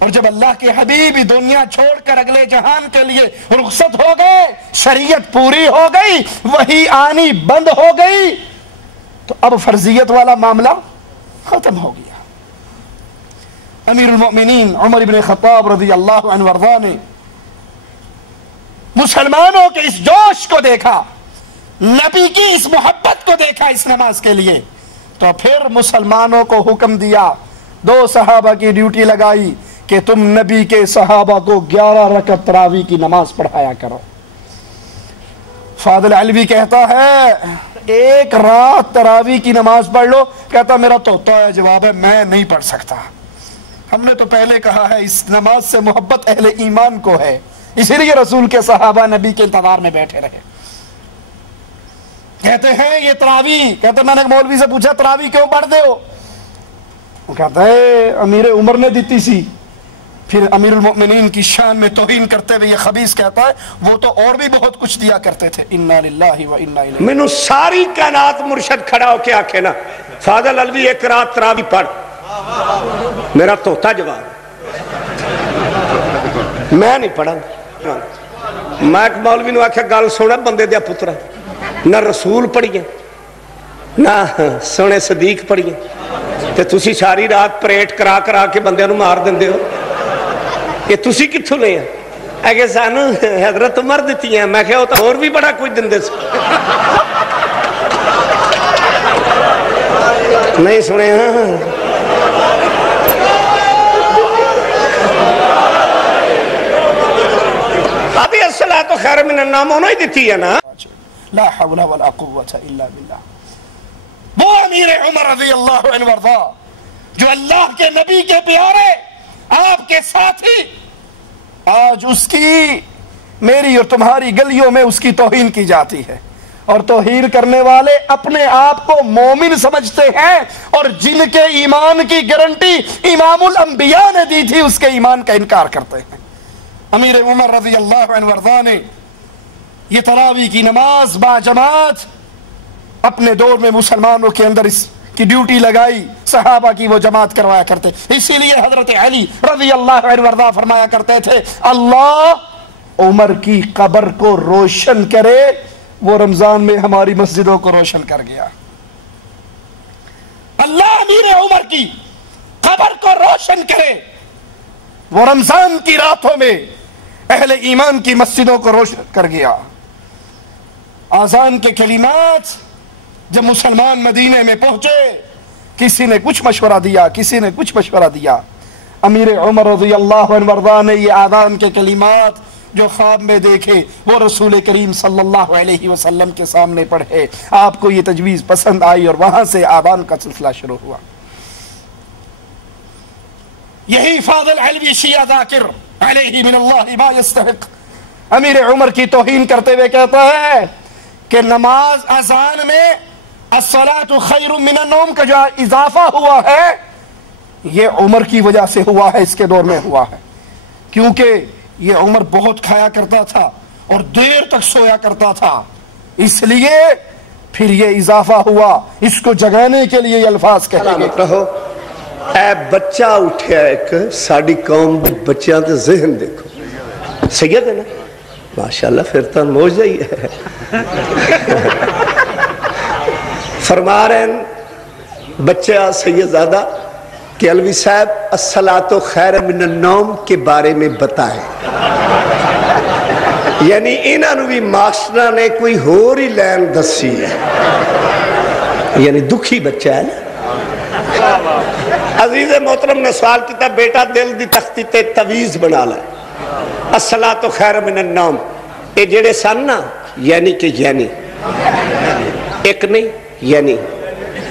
اور جب اللہ کے حبیب دنیا چھوڑ کر اگلے جہان کے لیے رخصت ہو گئے، شریعت پوری ہو گئی، وحی آنی بند ہو گئی، تو اب فرضیت والا معاملہ ختم ہو گیا۔ امیر المؤمنین عمر بن خطاب رضی اللہ عنہ وارضاہ نے مسلمانوں کے اس جوش کو دیکھا، نبی کی اس محبت کو دیکھا اس نماز کے لیے، تو پھر مسلمانوں کو حکم دیا، 2 صحابہ کی ڈیوٹی لگائی کہ تم نبی کے صحابہ کو 11 رکعت تراویح کی نماز پڑھایا کرو۔ فاضل علوی کہتا ہے 1 رات تراویح کی نماز پڑھ لو، کہتا میرا توتا ہے جواب ہے میں نہیں پڑھ سکتا۔ ہم نے تو پہلے کہا ہے اس نماز سے محبت اہل ایمان کو ہے، اسی لیے رسول کے صحابہ نبی کے انتظار میں بیٹھے رہے۔ کہتے ہیں یہ تراویح، کہتے میں نے مولوی سے پوچھا تراویح کیوں پڑھتے ہو؟ وہ کہتا ہے امیر عمر نے دیتی سی۔ پھر امیر المؤمنین کی شان میں توہین کرتے ہوئے یہ خبیث کہتا ہے وہ تو اور بھی بہت کچھ دیا کرتے تھے۔ انا للہ و انا الیہ۔ مینوں ساری کائنات مرشد کھڑا ہو کے آکھے نا فاضل علوی 1 رات تراویح پڑھ، میرا توتا جواب میں نہیں پڑھا۔ میں ایک مولوی نو آکھیا گل سونا بندے دیا پترا، نہ رسول پڑھیے نہ سونے صدیق پڑھیے تے تسی ساری رات پریٹ کرا کے بندے نو مار دیندے ہو، کہ تسی کتھوں لے ہیں؟ اگے سانو حضرت عمر دیتی ہیں۔ میں کہا وہ تو اور بھی بڑا کچھ دندے سے نہیں سنے ہاں۔ ابھی الصلاۃ خیر من النوم ہونا ہی دیتی ہے نا۔ لا حول ولا قوة الا باللہ۔ وہ امیر عمر رضی اللہ عنہ وارضا جو اللہ کے نبی کے پیارے، آپ کے ساتھی، آج اس کی میری اور تمہاری گلیوں میں اس کی توہین کی جاتی ہے، اور توہین کرنے والے اپنے آپ کو مومن سمجھتے ہیں، اور جن کے ایمان کی گارنٹی امام الانبیاء نے دی تھی اس کے ایمان کا انکار کرتے ہیں۔ امیر عمر رضی اللہ عنہ وارضا نے یہ تراویح کی نماز با جماعت اپنے دور میں مسلمانوں کے اندر اس کی ڈیوٹی لگائی، صحابہ کی وہ جماعت کروایا کرتے۔ اسی لیے حضرت علی رضی اللہ عنہ وارضا فرمایا کرتے تھے اللہ عمر کی قبر کو روشن کرے، وہ رمضان میں ہماری مسجدوں کو روشن کر گیا۔ اللہ امیر عمر کی قبر کو روشن کرے، وہ رمضان کی راتوں میں اہل ایمان کی مسجدوں کو روشن کر گیا۔ آذان کے کلمات جب مسلمان مدینے میں پہنچے، کسی نے کچھ مشورہ دیا، کسی نے کچھ مشورہ دیا۔ امیر عمر رضی اللہ عنہ وارضا نے یہ آذان کے کلمات جو خواب میں دیکھے وہ رسول کریم صلی اللہ علیہ وسلم کے سامنے پڑھے، آپ کو یہ تجویز پسند آئی اور وہاں سے آذان کا سلسلہ شروع ہوا۔ یہی فاضل علوی شیعہ ذاکر علیہ من اللہ ما یستحق امیر عمر کی توہین کرتے ہوئے کہتا ہے کہ نماز اذان میں الصلاۃ خیر من النوم کا جو اضافہ ہوا ہے یہ عمر کی وجہ سے ہوا ہے، اس کے دور میں ہوا ہے، کیونکہ یہ عمر بہت کھایا کرتا تھا اور دیر تک سویا کرتا تھا، اس لیے پھر یہ اضافہ ہوا۔ اس کو جگانے کے لیے یہ الفاظ کہے گے۔ کہو اے بچہ اٹھیا ایک ساڑی قوم بچیاں تے ذہن دیکھو، سید ہے نا ماشاءاللہ، پھر تو موجزہ ہی ہے۔ فرما رہے ہیں بچہ سیدزادہ کہ علوی صاحب الصلاۃ خیر من النوم کے بارے میں بتائیں، یعنی انہوں بھی ماسٹر نے کوئی ہور ہی لین دسی ہے، یعنی دکھی بچہ ہے نا۔ عزیز محترم نے سوال کیتا بیٹا دل دی تختی تے تویز بنا لائے، الصلاۃ خیر من النوم، اے جڑے سن نا یعنی کہ یعنی ایک نہیں یعنی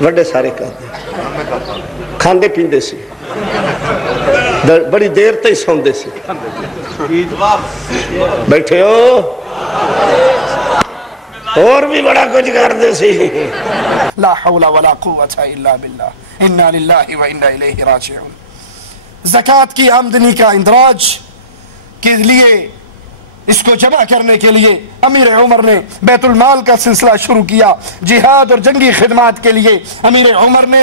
وڈے سارے کہتے ہیں، کھاندے پیندے سی، بڑی دیر تے سوندے سی، بیٹھے ہو اور بھی بڑا کچھ کردے سی۔ لا حول ولا قوة الا باللہ، انا للہ و انا الیہ راجعون۔ زکوٰۃ کی آمدنی کا اندراج کے لیے، اس کو جمع کرنے کے لیے امیر عمر نے بیت المال کا سلسلہ شروع کیا۔ جہاد اور جنگی خدمات کے لیے امیر عمر نے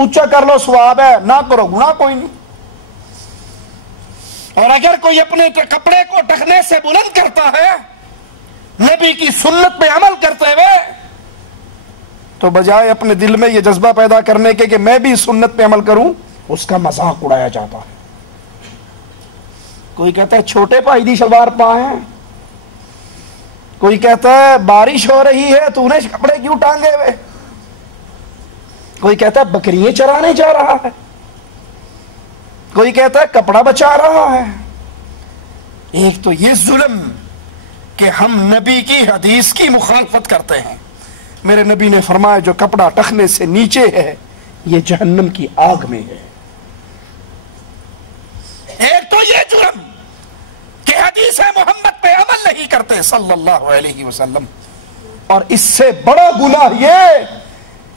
اونچا کر لو ثواب ہے، نہ کرو گناہ کوئی نہیں۔ اور اگر کوئی اپنے کپڑے کو ٹخنے سے بلند کرتا ہے نبی کی سنت پہ عمل کرتے ہوئے، تو بجائے اپنے دل میں یہ جذبہ پیدا کرنے کے کہ میں بھی سنت پہ عمل کروں، اس کا مذاق اڑایا جاتا ہے۔ کوئی کہتا ہے چھوٹے پائی دی شلوار پائیں، کوئی کہتا ہے بارش ہو رہی ہے تو نے کپڑے کیوں ٹانگے ہوئے، کوئی کہتا ہے بکریاں چرانے جا رہا ہے، کوئی کہتا ہے کپڑا بچا رہا ہے۔ ایک تو یہ ظلم کہ ہم نبی کی حدیث کی مخالفت کرتے ہیں۔ میرے نبی نے فرمایا جو کپڑا ٹخنے سے نیچے ہے یہ جہنم کی آگ میں ہے۔ ایک تو یہ جرم کہ حدیث محمد پہ عمل نہیں کرتے صلی اللہ علیہ وسلم، اور اس سے بڑا گناہ یہ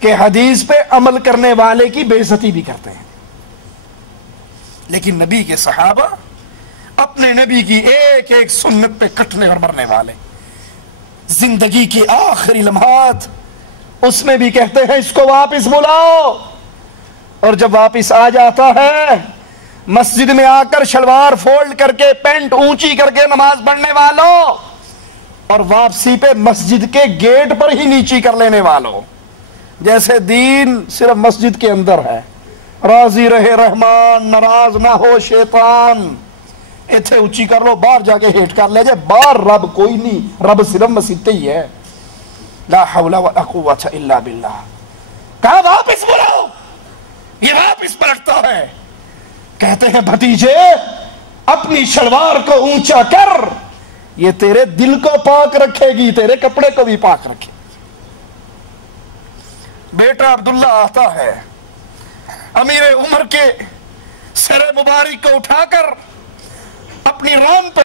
کہ حدیث پہ عمل کرنے والے کی بے عزتی بھی کرتے ہیں۔ لیکن نبی کے صحابہ اپنے نبی کی ایک ایک سنت پہ کٹنے اور مرنے والے، زندگی کے آخری لمحات اس میں بھی کہتے ہیں اس کو واپس بلاؤ، اور جب واپس آ جاتا ہے مسجد میں آ کر شلوار فولڈ کر کے پینٹ اونچی کر کے نماز پڑھنے والوں، اور واپسی پہ مسجد کے گیٹ پر ہی نیچی کر لینے والوں، جیسے دین صرف مسجد کے اندر ہے، راضی رہے رحمان ناراض نہ ہو شیطان، ایتھے اونچی کر لو باہر جا کے ہیٹ کر لے جائے، باہر رب کوئی نہیں، رب صرف مسجد ہی ہے۔ لا حول ولا قوت الا باللہ۔ کہا واپس بلاؤ، یہ واپس پلٹتا ہے، کہتے ہیں بھتیجے اپنی شلوار کو اونچا کر، یہ تیرے دل کو پاک رکھے گی، تیرے کپڑے کو بھی پاک رکھے گی۔ بیٹا عبداللہ آتا ہے، امیر عمر کے سر مبارک کو اٹھا کر اپنی ران پہ